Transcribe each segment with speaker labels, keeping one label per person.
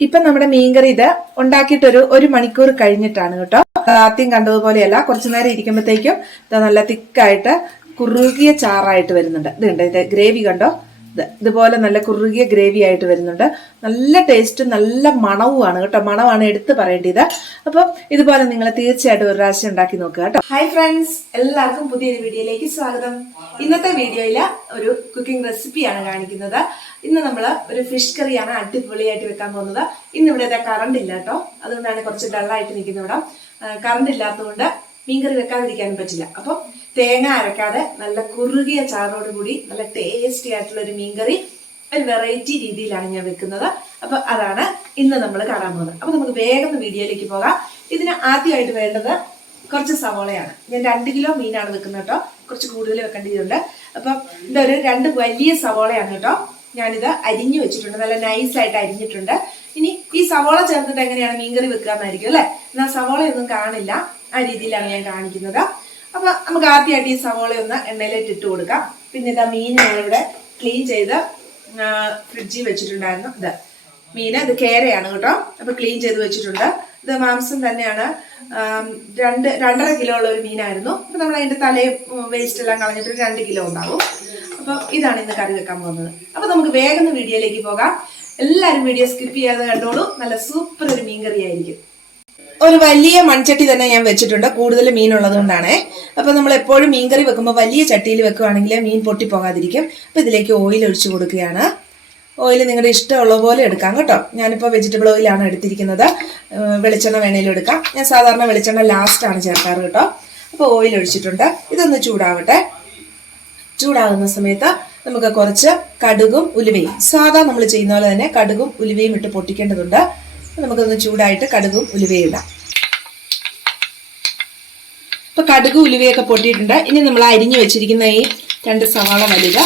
Speaker 1: ഇപ്പൊ നമ്മുടെ മീൻകറി ഇത് ഉണ്ടാക്കിയിട്ട് ഒരു ഒരു മണിക്കൂർ കഴിഞ്ഞിട്ടാണ് കേട്ടോ. ആദ്യം കണ്ടതുപോലെയല്ല കുറച്ചു നേരം ഇരിക്കുമ്പോഴത്തേക്കും ഇത് നല്ല തിക്കായിട്ട് കുറുകിയ ചാറായിട്ട് വരുന്നുണ്ട്. ഇതുണ്ട് ഇത് ഗ്രേവി കണ്ടോ? ഇതുപോലെ നല്ല കുറുകിയ ഗ്രേവി ആയിട്ട് വരുന്നുണ്ട്. നല്ല ടേസ്റ്റും നല്ല മണവുമാണ് കേട്ടോ. മണമാണ് എടുത്ത് പറയേണ്ടത്. അപ്പം ഇതുപോലെ നിങ്ങൾ തീർച്ചയായിട്ടും ഒരു പ്രാവശ്യം ഉണ്ടാക്കി നോക്കുക കേട്ടോ. ഹായ് ഫ്രണ്ട്സ് എല്ലാവർക്കും പുതിയൊരു വീഡിയോയിലേക്ക് സ്വാഗതം. ഇന്നത്തെ വീഡിയോയിൽ ഒരു കുക്കിംഗ് റെസിപ്പിയാണ് കാണിക്കുന്നത്. ഇന്ന് നമ്മൾ ഒരു ഫിഷ് കറിയാണ് അടിപൊളിയായിട്ട് വെക്കാൻ പോകുന്നത്. ഇന്ന് ഇവിടെ കറണ്ട് ഇല്ല കേട്ടോ. അതുകൊണ്ടാണ് കുറച്ച് ഡള്ളായിട്ട് നിൽക്കുന്നത് ഇവിടെ. കറണ്ട് ഇല്ലാത്തതുകൊണ്ട് മീൻകറി വെക്കാതിരിക്കാനും പറ്റില്ല. അപ്പം തേങ്ങ അരക്കാതെ നല്ല കുറുകിയ ചാറോട് കൂടി നല്ല ടേസ്റ്റി ആയിട്ടുള്ള ഒരു മീൻകറി ഒരു വെറൈറ്റി രീതിയിലാണ് ഞാൻ വെക്കുന്നത്. അപ്പൊ അതാണ് ഇന്ന് നമ്മൾ കാണാൻ പോകുന്നത്. അപ്പൊ നമുക്ക് വേഗം വീഡിയോയിലേക്ക് പോകാം. ഇതിന് ആദ്യമായിട്ട് വേണ്ടത് കുറച്ച് സവോളയാണ്. ഞാൻ രണ്ട് കിലോ മീനാണ് വെക്കുന്നത് കേട്ടോ. കുറച്ച് കൂടുതൽ വെക്കേണ്ടതുണ്ട് അപ്പം ഇതൊരു രണ്ട് വലിയ സവോളയാണ് കേട്ടോ. ഞാനിത് അരിഞ്ഞു വെച്ചിട്ടുണ്ട്. നല്ല നൈസായിട്ട് അരിഞ്ഞിട്ടുണ്ട്. ഇനി ഈ സവോള ചേർത്തിട്ട് എങ്ങനെയാണ് മീൻകറി വെക്കുക എന്നായിരിക്കും അല്ലെ? എന്നാൽ സവോളയൊന്നും കാണില്ല. ആ രീതിയിലാണ് ഞാൻ കാണിക്കുന്നത്. അപ്പൊ നമുക്ക് ആദ്യമായിട്ട് ഈ സവോള ഒന്ന് എണ്ണയിലേക്ക് ഇട്ട് കൊടുക്കാം. പിന്നെ ഇതാ മീൻ ഞാനിവിടെ ക്ലീൻ ചെയ്ത് ഫ്രിഡ്ജിൽ വെച്ചിട്ടുണ്ടായിരുന്നു. ഇത് മീന് ഇത് കേരയാണ് കേട്ടോ. അപ്പൊ ക്ലീൻ ചെയ്ത് വെച്ചിട്ടുണ്ട്. ഇത് മാംസം തന്നെയാണ്. രണ്ട് രണ്ടര കിലോ ഉള്ള ഒരു മീനായിരുന്നു. അപ്പൊ നമ്മൾ അതിന്റെ തലയും വേസ്റ്റ് എല്ലാം കളഞ്ഞിട്ട് രണ്ട് കിലോ ഉണ്ടാവും. അപ്പൊ ഇതാണ് ഇന്ന് കറി വെക്കാൻ പോകുന്നത്. അപ്പൊ നമുക്ക് വേഗം വീഡിയോയിലേക്ക് പോകാം. എല്ലാവരും വീഡിയോ സ്കിപ്പ് ചെയ്യാതെ കണ്ടോളൂ. നല്ല സൂപ്പർ ഒരു മീൻ കറി ആയിരിക്കും. ഒരു വലിയ മൺചട്ടി തന്നെ ഞാൻ വെച്ചിട്ടുണ്ട്. കൂടുതൽ മീൻ ഉള്ളത് കൊണ്ടാണേ. അപ്പൊ നമ്മൾ എപ്പോഴും മീൻകറി വെക്കുമ്പോൾ വലിയ ചട്ടിയിൽ വെക്കുവാണെങ്കിൽ മീൻ പൊട്ടിപ്പോകാതിരിക്കും അപ്പൊ ഇതിലേക്ക് ഓയിൽ ഒഴിച്ചു കൊടുക്കുകയാണ്. ഓയിൽ നിങ്ങളുടെ ഇഷ്ടമുള്ള പോലെ എടുക്കാം കേട്ടോ. ഞാനിപ്പോൾ വെജിറ്റബിൾ ഓയിലാണ് എടുത്തിരിക്കുന്നത്. വെളിച്ചെണ്ണ വേണേലും എടുക്കാം. ഞാൻ സാധാരണ വെളിച്ചെണ്ണ ലാസ്റ്റ് ആണ് ചേർക്കാറ് കേട്ടോ. അപ്പോൾ ഓയിൽ ഒഴിച്ചിട്ടുണ്ട്. ഇതൊന്ന് ചൂടാവട്ടെ. ചൂടാകുന്ന സമയത്ത് നമുക്ക് കുറച്ച് കടുകും ഉലുവയും സാധാ നമ്മൾ ചെയ്യുന്ന പോലെ തന്നെ കടുകും ഉലുവയും ഇട്ട് പൊട്ടിക്കേണ്ടതുണ്ട്. നമുക്കൊന്ന് ചൂടായിട്ട് കടുകും ഉലുവയും ഇടാം. ഇപ്പൊ കടുക് ഉലുവയൊക്കെ പൊട്ടിയിട്ടുണ്ട്. ഇനി നമ്മൾ അരിഞ്ഞു വെച്ചിരിക്കുന്ന ഈ രണ്ട് സവാള വലുത്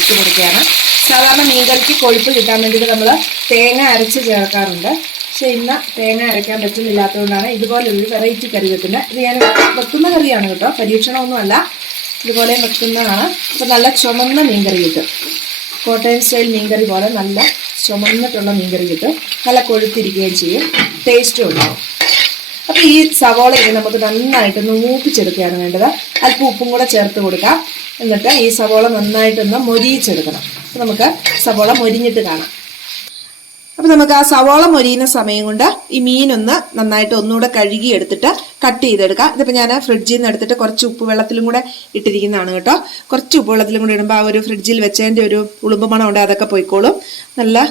Speaker 1: ഇട്ട് കൊടുക്കുകയാണ്. സാധാരണ മീൻകറിക്ക് കൊഴുപ്പ് കിട്ടാൻ വേണ്ടിയിട്ട് നമ്മൾ തേങ്ങ അരച്ച് ചേർക്കാറുണ്ട്. പക്ഷെ ഇന്ന് തേങ്ങ അരയ്ക്കാൻ പറ്റുന്നില്ലാത്തതുകൊണ്ടാണ് ഇതുപോലൊരു വെറൈറ്റി കറി വെക്കുന്നത് ഇത് ഞാൻ വെക്കുന്ന കറിയാണ് കേട്ടോ. പരീക്ഷണമൊന്നുമല്ല. ഇതുപോലെ വെക്കുന്നതാണ്. അപ്പോൾ നല്ല ചുമന്ന മീൻകറി കിട്ടും. കോട്ടയം സ്റ്റൈൽ മീൻകറി പോലെ നല്ല ചുമന്നിട്ടുള്ള മീൻകറി കിട്ടും. നല്ല കൊഴുത്തിരിക്കുകയും ചെയ്യും. ടേസ്റ്റും ഉണ്ടാവും. അപ്പോൾ ഈ സവോള ഇനി നമുക്ക് നന്നായിട്ടൊന്ന് മൂപ്പിച്ചെടുക്കുകയാണ് വേണ്ടത്. അല്പം ഉപ്പും കൂടെ ചേർത്ത് കൊടുക്കാം. എന്നിട്ട് ഈ സവോള നന്നായിട്ടൊന്ന് മൊരിയിച്ചെടുക്കണം. അപ്പോൾ നമുക്ക് സവോള മൊരിഞ്ഞിട്ട് കാണാം. അപ്പോൾ നമുക്ക് ആ സവോള മൊരിയുന്ന സമയം കൊണ്ട് ഈ മീനൊന്ന് നന്നായിട്ട് ഒന്നുകൂടെ കഴുകി എടുത്തിട്ട് കട്ട് ചെയ്തെടുക്കാം. ഇതിപ്പോൾ ഞാൻ ഫ്രിഡ്ജിൽ നിന്ന് എടുത്തിട്ട് കുറച്ച് ഉപ്പ് വെള്ളത്തിലും കൂടെ ഇട്ടിരിക്കുന്നതാണ് കേട്ടോ. കുറച്ച് ഉപ്പ് വെള്ളത്തിലും കൂടെ ഇടുമ്പോൾ ആ ഒരു ഫ്രിഡ്ജിൽ വെച്ചതിന്റെ ഒരു ഉളുമ്പ് മണം ഉണ്ട് അതൊക്കെ പോയിക്കോളും. നല്ല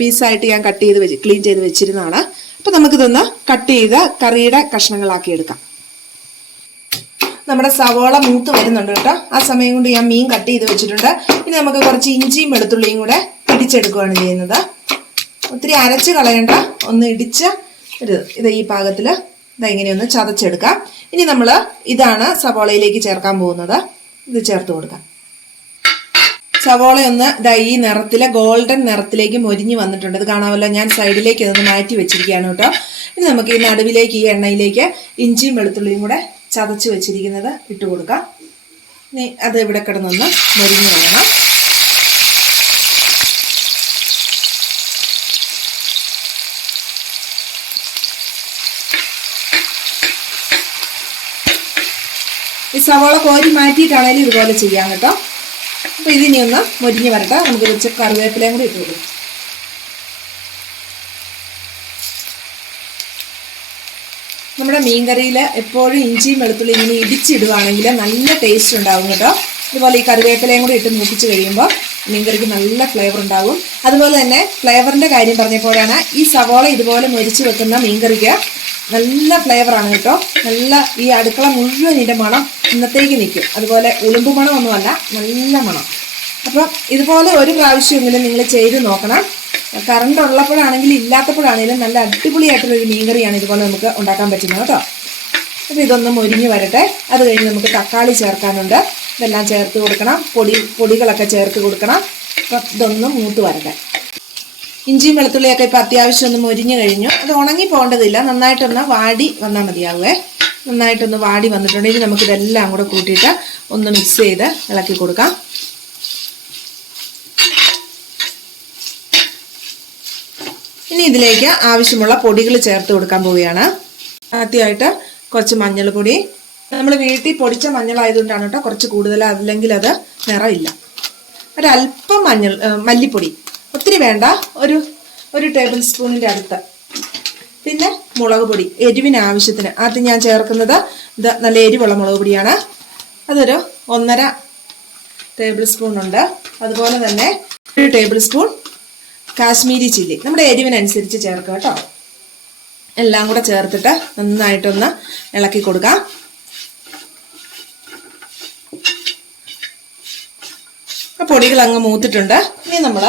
Speaker 1: പീസായിട്ട് ഞാൻ കട്ട് ചെയ്ത് വെച്ച് ക്ലീൻ ചെയ്ത് വെച്ചിരുന്നതാണ്. അപ്പോൾ നമുക്കിതൊന്ന് കട്ട് ചെയ്ത് കറിയുടെ കഷ്ണങ്ങളാക്കി എടുക്കാം. നമ്മുടെ സവോള മൂത്ത് വരുന്നുണ്ട് കേട്ടോ. ആ സമയം കൊണ്ട് ഞാൻ മീൻ കട്ട് ചെയ്ത് വെച്ചിട്ടുണ്ട്. ഇനി നമുക്ക് കുറച്ച് ഇഞ്ചിയും വെളുത്തുള്ളിയും കൂടെ ഇടിച്ചെടുക്കുകയാണ് ചെയ്യുന്നത്. ഒത്തിരി അരച്ച് കളയണ്ട. ഒന്ന് ഇടിച്ച് ഒരു ഇത് ഈ പാകത്തിൽ ഇതാ ഇങ്ങനെയൊന്ന് ചതച്ചെടുക്കാം. ഇനി നമ്മൾ ഇതാണ് സവോളയിലേക്ക് ചേർക്കാൻ പോകുന്നത്. ഇത് ചേർത്ത് കൊടുക്കാം. സവോള ഒന്ന് ഇതാ ഈ നിറത്തിലെ ഗോൾഡൻ നിറത്തിലേക്ക് മൊരിഞ്ഞ് വന്നിട്ടുണ്ട്. ഇത് കാണാമല്ലോ ഞാൻ സൈഡിലേക്ക് ഇതൊന്ന് മാറ്റി വെച്ചിരിക്കുകയാണ് കേട്ടോ. ഇനി നമുക്ക് ഈ നടുവിലേക്ക് ഈ എണ്ണയിലേക്ക് ഇഞ്ചിയും വെളുത്തുള്ളിയും കൂടെ ചതച്ച് വെച്ചിരിക്കുന്നത് ഇട്ട് കൊടുക്കാം. ഇനി അത് ഇവിടെ കിടന്നൊന്ന് മൊരിഞ്ഞ് വരണം. ഈ സവോള കോരി മാറ്റിയിട്ടാണേലും ഇതുപോലെ ചെയ്യാം കേട്ടോ. അപ്പോൾ ഇതിനി ഒന്ന് മുരിഞ്ഞ് വരട്ടെ. നമുക്ക് വെച്ച് കറിവേപ്പിലയും കൂടി ഇട്ട് കൊടുക്കും. നമ്മുടെ മീൻകറിയിൽ എപ്പോഴും ഇഞ്ചിയും വെളുത്തുള്ളി ഇങ്ങനെ ഇടിച്ചിടുവാണെങ്കിൽ നല്ല ടേസ്റ്റ് ഉണ്ടാവും കേട്ടോ. അതുപോലെ ഈ കറിവേപ്പിലയും കൂടി ഇട്ട് മൂപ്പിച്ച് കഴിയുമ്പോൾ മീൻകറിക്ക് നല്ല ഫ്ലേവർ ഉണ്ടാകും അതുപോലെ തന്നെ ഫ്ലേവറിന്റെ കാര്യം പറഞ്ഞപ്പോഴാണ് ഈ സവോള ഇതുപോലെ മൊരിച്ച് വെക്കുന്ന മീൻകറിക്ക് നല്ല ഫ്ലേവറാണ് കേട്ടോ. നല്ല ഈ അടുക്കള മുഴുവൻ ഇതിന്റെ മണം ഇന്നത്തേക്ക് നിൽക്കും. അതുപോലെ ഉളുമ്പ് മണമൊന്നുമല്ല നല്ല മണം. അപ്പം ഇതുപോലെ ഒരു പ്രാവശ്യമെങ്കിലും നിങ്ങൾ ചെയ്ത് നോക്കണം. കറണ്ട് ഉള്ളപ്പോഴാണെങ്കിലും ഇല്ലാത്തപ്പോഴാണെങ്കിലും നല്ല അടിപൊളിയായിട്ടുള്ളൊരു മീൻകറിയാണ് ഇതുപോലെ നമുക്ക് ഉണ്ടാക്കാൻ പറ്റുന്നത് കേട്ടോ. അപ്പോൾ ഇതൊന്ന് മുരിഞ്ഞ് വരട്ടെ. അത് കഴിഞ്ഞ് നമുക്ക് തക്കാളി ചേർക്കാനുണ്ട്. ഇതെല്ലാം ചേർത്ത് കൊടുക്കണം. പൊടി പൊടികളൊക്കെ ചേർത്ത് കൊടുക്കണം. അപ്പം ഇതൊന്ന് മൂത്ത് വരട്ടെ. ഇഞ്ചിയും വെളുത്തുള്ളിയൊക്കെ ഇപ്പോൾ അത്യാവശ്യം ഒന്ന് മുരിഞ്ഞ് കഴിഞ്ഞു. അത് ഉണങ്ങി പോകേണ്ടതില്ല. നന്നായിട്ടൊന്ന് വാടി വന്നാൽ മതിയാവുമേ നന്നായിട്ടൊന്ന് വാടി വന്നിട്ടുണ്ടെങ്കിൽ നമുക്കിതെല്ലാം കൂടെ കൂട്ടിയിട്ട് ഒന്ന് മിക്സ് ചെയ്ത് ഇളക്കി കൊടുക്കാം. ഇനി ഇതിലേക്ക് ആവശ്യമുള്ള പൊടികൾ ചേർത്ത് കൊടുക്കാൻ പോവുകയാണ്. ആദ്യമായിട്ട് കുറച്ച് മഞ്ഞൾപ്പൊടി. നമ്മൾ വീട്ടിൽ പൊടിച്ച മഞ്ഞളായതുകൊണ്ടാണ് കേട്ടോ കുറച്ച് കൂടുതൽ അല്ലെങ്കിൽ അത് നിറയില്ല. ഒരല്പം മഞ്ഞൾ മല്ലിപ്പൊടി. ഒത്തിരി വേണ്ട. ഒരു ഒരു ടേബിൾ സ്പൂണിന്റെ അടുത്ത്. പിന്നെ മുളക് പൊടി എരിവിന് ആവശ്യത്തിന്. ആദ്യം ഞാൻ ചേർക്കുന്നത് ഇത് നല്ല എരിവുള്ള മുളക് പൊടിയാണ്. അതൊരു ഒന്നര ടേബിൾ സ്പൂൺ ഉണ്ട്. അതുപോലെ തന്നെ ഒരു ടേബിൾ സ്പൂൺ കാശ്മീരി ചില്ലി. നമ്മുടെ എരിവിനനുസരിച്ച് ചേർക്കുക കേട്ടോ. എല്ലാം കൂടെ ചേർത്തിട്ട് നന്നായിട്ടൊന്ന് ഇളക്കി കൊടുക്കാം. പൊടികൾ അങ്ങ് മൂത്തിട്ടുണ്ട്. ഇനി നമ്മൾ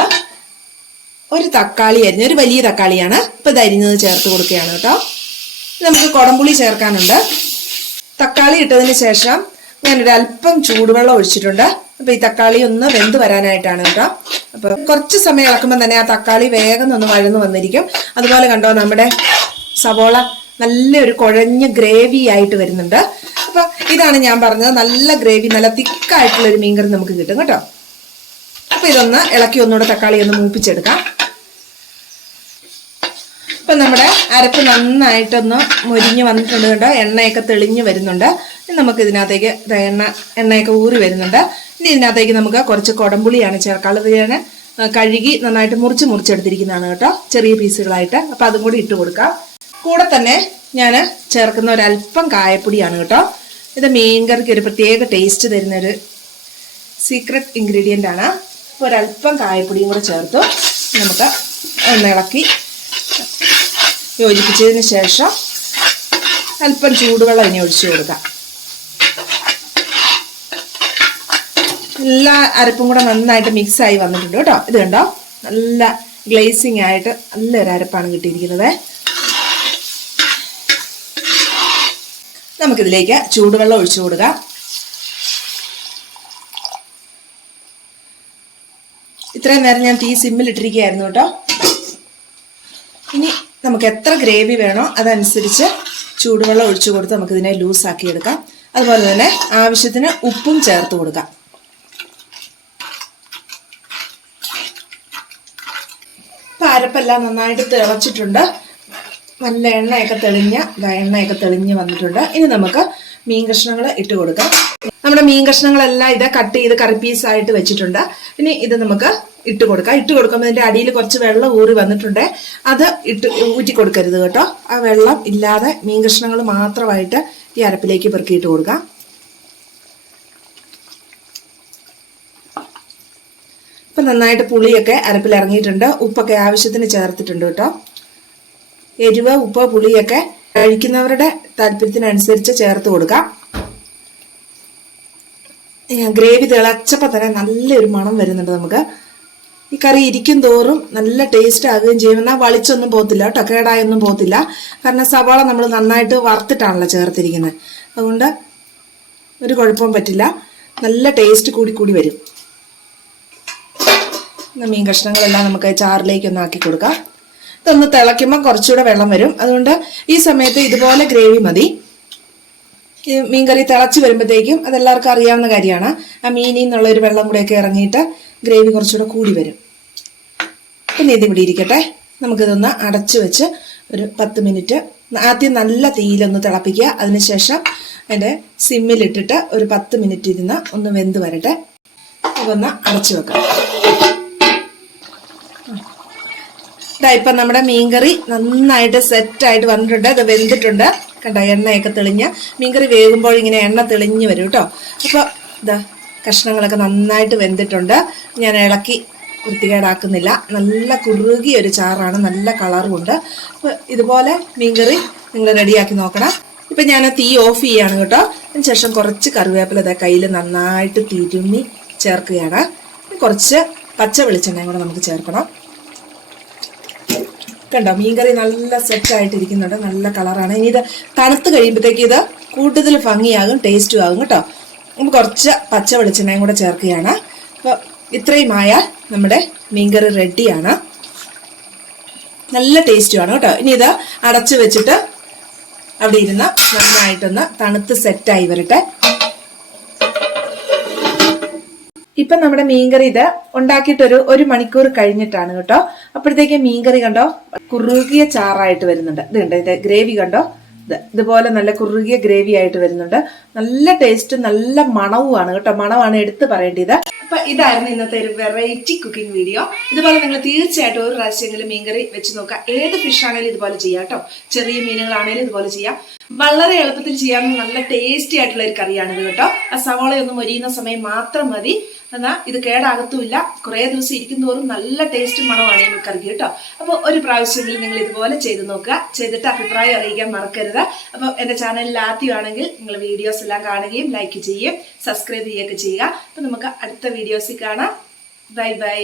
Speaker 1: ഒരു തക്കാളി അരിഞ്ഞ് ഒരു വലിയ തക്കാളിയാണ് ഇപ്പൊ ഇത് അരിഞ്ഞത് ചേർത്ത് കൊടുക്കുകയാണ് കേട്ടോ. നമുക്ക് കുടംപുളി ചേർക്കാനുണ്ട്. തക്കാളി ഇട്ടതിന് ശേഷം ഞാനൊരു അല്പം ചൂടുവെള്ളം ഒഴിച്ചിട്ടുണ്ട്. അപ്പൊ ഈ തക്കാളി ഒന്ന് വെന്ത് വരാനായിട്ടാണ് കേട്ടോ. അപ്പൊ കുറച്ച് സമയം ഇളക്കുമ്പോൾ തന്നെ ആ തക്കാളി വേഗം ഒന്ന് വഴന്നു വന്നിരിക്കും. അതുപോലെ കണ്ടോ നമ്മുടെ സവോള നല്ലൊരു കുഴഞ്ഞ ഗ്രേവി ആയിട്ട് വരുന്നുണ്ട്. അപ്പൊ ഇതാണ് ഞാൻ പറഞ്ഞത് നല്ല ഗ്രേവി നല്ല തിക്കായിട്ടുള്ള ഒരു മീൻകറി നമുക്ക് കിട്ടും കേട്ടോ. അപ്പൊ ഇതൊന്ന് ഇളക്കി ഒന്നുകൂടെ തക്കാളി ഒന്ന് മൂപ്പിച്ചെടുക്കാം. ഇപ്പൊ നമ്മുടെ അരപ്പ് നന്നായിട്ടൊന്ന് മുരിഞ്ഞ് വന്നിട്ടുണ്ട് കേട്ടോ എണ്ണയൊക്കെ തെളിഞ്ഞ് വരുന്നുണ്ട്. നമുക്ക് ഇതിനകത്തേക്ക് എണ്ണ എണ്ണയൊക്കെ ഊറി വരുന്നുണ്ട്. ഇനി ഇതിനകത്തേക്ക് നമുക്ക് കുറച്ച് കുടംപുളിയാണ് ചേർക്കാനുള്ളത്. ഞാൻ കഴുകി നന്നായിട്ട് മുറിച്ച് മുറിച്ചെടുത്തിരിക്കുന്നതാണ് കേട്ടോ. ചെറിയ പീസുകളായിട്ട്. അപ്പൊ അതും കൂടി ഇട്ട് കൊടുക്കാം. കൂടെ തന്നെ ഞാൻ ചേർക്കുന്ന ഒരല്പം കായപ്പൊടിയാണ് കേട്ടോ. ഇത് മീൻകറിക്ക് ഒരു പ്രത്യേക ടേസ്റ്റ് തരുന്ന ഒരു സീക്രട്ട് ഇൻഗ്രീഡിയന്റ് ആണ്. അപ്പോൾ ഒരല്പം കായപ്പൊടിയും കൂടെ ചേർത്ത്. നമുക്ക് ഒന്ന് ഇളക്കി യോജിപ്പിച്ചതിന് ശേഷം അല്പം ചൂടുവെള്ളം ഇനി ഒഴിച്ചു കൊടുക്കാം. എല്ലാ അരപ്പും കൂടെ നന്നായിട്ട് മിക്സ് ആയി വന്നിട്ടുണ്ട് കേട്ടോ. ഇത് കണ്ടോ? നല്ല ഗ്ലേസിങ് ആയിട്ട് നല്ലൊരു അരപ്പാണ് കിട്ടിയിരിക്കുന്നത്. നമുക്കിതിലേക്ക് ചൂടുവെള്ളം ഒഴിച്ചു കൊടുക്കാം. ഇത്രയും നേരം ഞാൻ തീ സിമ്മിലിട്ടിരിക്കുകയായിരുന്നു കേട്ടോ. നമുക്ക് എത്ര ഗ്രേവി വേണോ അതനുസരിച്ച് ചൂടുവെള്ളം ഒഴിച്ചു കൊടുത്ത് നമുക്കിതിനെ ലൂസാക്കി എടുക്കാം. അതുപോലെ തന്നെ ആവശ്യത്തിന് ഉപ്പും ചേർത്ത് കൊടുക്കാം. അരപ്പെല്ലാം നന്നായിട്ട് തിളച്ചിട്ടുണ്ട്. നല്ല എണ്ണയൊക്കെ തെളിഞ്ഞ എണ്ണയൊക്കെ തെളിഞ്ഞ് വന്നിട്ടുണ്ട്. ഇനി നമുക്ക് മീൻ കഷ്ണങ്ങൾ ഇട്ട് കൊടുക്കാം. നമ്മുടെ മീൻ കഷ്ണങ്ങളെല്ലാം ഇത് കട്ട് ചെയ്ത് കറി പീസായിട്ട് വെച്ചിട്ടുണ്ട്. ഇനി ഇത് നമുക്ക് ഇട്ട് കൊടുക്കുക ഇട്ട് കൊടുക്കുമ്പോൾ ഇതിന്റെ അടിയിൽ കുറച്ച് വെള്ളം ഊറി വന്നിട്ടുണ്ട്. അത് ഇട്ട് ഊറ്റി കൊടുക്കരുത് കേട്ടോ. ആ വെള്ളം ഇല്ലാതെ മീൻ കഷ്ണങ്ങൾ മാത്രമായിട്ട് ഈ അരപ്പിലേക്ക് പെറുക്കിയിട്ട് കൊടുക്കുക ഇപ്പം നന്നായിട്ട് പുളിയൊക്കെ അരപ്പിൽ ഇറങ്ങിയിട്ടുണ്ട്. ഉപ്പൊക്കെ ആവശ്യത്തിന് ചേർത്തിട്ടുണ്ട് കേട്ടോ. എരിവ് ഉപ്പ് പുളിയൊക്കെ കഴിക്കുന്നവരുടെ താല്പര്യത്തിനനുസരിച്ച് ചേർത്ത് കൊടുക്കാം. ഗ്രേവി തിളച്ചപ്പോൾ തന്നെ നല്ലൊരു മണം വരുന്നുണ്ട് നമുക്ക്. ഈ കറി ഇരിക്കും തോറും നല്ല ടേസ്റ്റ് ആകുകയും ചെയ്യും. എന്നാൽ വളിച്ചൊന്നും പോകത്തില്ല കേട്ടോ കേടായൊന്നും പോകത്തില്ല. കാരണം സവാള നമ്മൾ നന്നായിട്ട് വറുത്തിട്ടാണല്ലോ ചേർത്തിരിക്കുന്നത്. അതുകൊണ്ട് ഒരു കുഴപ്പവും പറ്റില്ല. നല്ല ടേസ്റ്റ് കൂടി കൂടി വരും. മീൻ കഷ്ണങ്ങളെല്ലാം നമുക്ക് ചാറിലേക്ക് ഒന്ന് ആക്കി കൊടുക്കാം. ഇതൊന്ന് തിളയ്ക്കുമ്പോൾ കുറച്ചുകൂടെ വെള്ളം വരും. അതുകൊണ്ട് ഈ സമയത്ത് ഇതുപോലെ ഗ്രേവി മതി. ഈ മീൻകറി തിളച്ച് വരുമ്പോഴത്തേക്കും അതെല്ലാവർക്കും അറിയാവുന്ന കാര്യമാണ്. ആ മീനിൽ നിന്നുള്ള ഒരു വെള്ളം കൂടെയൊക്കെ ഇറങ്ങിയിട്ട് ഗ്രേവി കുറച്ചുകൂടെ കൂടി വരും. പിന്നെ ഇത് ഇവിടെ ഇരിക്കട്ടെ. നമുക്കിതൊന്ന് അടച്ചു വെച്ച് ഒരു പത്ത് മിനിറ്റ് ആദ്യം നല്ല തീയിലൊന്ന് തിളപ്പിക്കുക. അതിനുശേഷം അതിന്റെ സിമ്മിലിട്ടിട്ട് ഒരു പത്ത് മിനിറ്റ് ഇരുന്ന് ഒന്ന് വെന്ത് വരട്ടെ. ഇതൊന്ന് അടച്ചു വെക്കാം. ഇതാ ഇപ്പം നമ്മുടെ മീൻകറി നന്നായിട്ട് സെറ്റായിട്ട് വന്നിട്ടുണ്ട്. അത് വെന്തിട്ടുണ്ട്. കണ്ട എണ്ണയൊക്കെ തെളിഞ്ഞ്. മീൻകറി വേകുമ്പോൾ ഇങ്ങനെ എണ്ണ തെളിഞ്ഞ് വരും കേട്ടോ. അപ്പോൾ ഇതാ കഷ്ണങ്ങളൊക്കെ നന്നായിട്ട് വെന്തിട്ടുണ്ട്. ഞാൻ ഇളക്കി വൃത്തികേടാക്കുന്നില്ല. നല്ല കുറുകിയ ഒരു ചാറാണ് നല്ല കളറും ഉണ്ട്. അപ്പോൾ ഇതുപോലെ മീൻകറി നിങ്ങൾ റെഡിയാക്കി നോക്കണം. ഇപ്പം ഞാൻ തീ ഓഫ് ചെയ്യാണ് കേട്ടോ. അതിന് ശേഷം കുറച്ച് കറിവേപ്പില ഇതാ കയ്യിൽ നന്നായിട്ട് തിരുമ്മി ചേർക്കുകയാണ്. കുറച്ച് പച്ച വെളിച്ചെണ്ണയും കൂടെ നമുക്ക് ചേർക്കണം. കണ്ടോ? മീൻകറി നല്ല സെറ്റ് ആയിട്ടിരിക്കുന്നുണ്ട്. നല്ല കളറാണ്. ഇനി ഇത് തണുത്ത് കഴിയുമ്പോഴത്തേക്ക് ഇത് കൂടുതൽ ഭംഗിയാകും ടേസ്റ്റും ആകും കേട്ടോ. നമുക്ക് കുറച്ച് പച്ച വെളിച്ചെണ്ണയും കൂടെ ചേർക്കുകയാണ്. അപ്പോൾ ഇത്രയുമായാൽ നമ്മുടെ മീൻകറി റെഡിയാണ്. നല്ല ടേസ്റ്റുമാണ് കേട്ടോ. ഇനി ഇത് അടച്ചു വെച്ചിട്ട് അവിടെ ഇരുന്ന് നന്നായിട്ടൊന്ന് തണുത്ത് സെറ്റായി വരട്ടെ. ഇപ്പൊ നമ്മുടെ മീൻകറി ഇത് ഉണ്ടാക്കിയിട്ടൊരു ഒരു മണിക്കൂർ കഴിഞ്ഞിട്ടാണ് കേട്ടോ. അപ്പോഴത്തേക്ക് മീൻകറി കണ്ടോ കുറുകിയ ചാറായിട്ട് വരുന്നുണ്ട്. ഇത് കണ്ടോ ഇത് ഗ്രേവി കണ്ടോ? ഇത് ഇതുപോലെ നല്ല കുറുകിയ ഗ്രേവി ആയിട്ട് വരുന്നുണ്ട്. നല്ല ടേസ്റ്റ് നല്ല മണവുമാണ് കേട്ടോ. മണമാണ് എടുത്ത് പറയേണ്ടത്. അപ്പൊ ഇതായിരുന്നു ഇന്നത്തെ ഒരു വെറൈറ്റി കുക്കിംഗ് വീഡിയോ ഇതുപോലെ നിങ്ങൾ തീർച്ചയായിട്ടും ഒരു പ്രാവശ്യമെങ്കിലും മീൻകറി വെച്ച് നോക്കുക. ഏത് ഫിഷ് ആണെങ്കിലും ഇതുപോലെ ചെയ്യാം കേട്ടോ. ചെറിയ മീനുകളാണെങ്കിലും ഇതുപോലെ ചെയ്യാം. വളരെ എളുപ്പത്തിൽ ചെയ്യാൻ നല്ല ടേസ്റ്റി ആയിട്ടുള്ള ഒരു കറിയാണിത് കേട്ടോ. ആ സവാളയൊന്നും മൊരിയുന്ന സമയം മാത്രം മതി. എന്നാൽ ഇത് കേടാകത്തുമില്ല. കുറേ ദിവസം ഇരിക്കും തോറും നല്ല ടേസ്റ്റ് മണമാണ് ഈ കറിക്ക് കേട്ടോ. അപ്പോൾ ഒരു പ്രാവശ്യമെങ്കിലും നിങ്ങൾ ഇതുപോലെ ചെയ്ത് നോക്കുക. ചെയ്തിട്ട് അഭിപ്രായം അറിയിക്കാൻ മറക്കരുത്. അപ്പോൾ എന്റെ ചാനലിൽ ആദ്യമാണെങ്കിൽ നിങ്ങൾ വീഡിയോസ് എല്ലാം കാണുകയും ലൈക്ക് ചെയ്യുകയും സബ്സ്ക്രൈബ് ചെയ്യുകയൊക്കെ ചെയ്യുക. അപ്പോൾ നമുക്ക് അടുത്ത വീഡിയോസിൽ കാണാം. Bye bye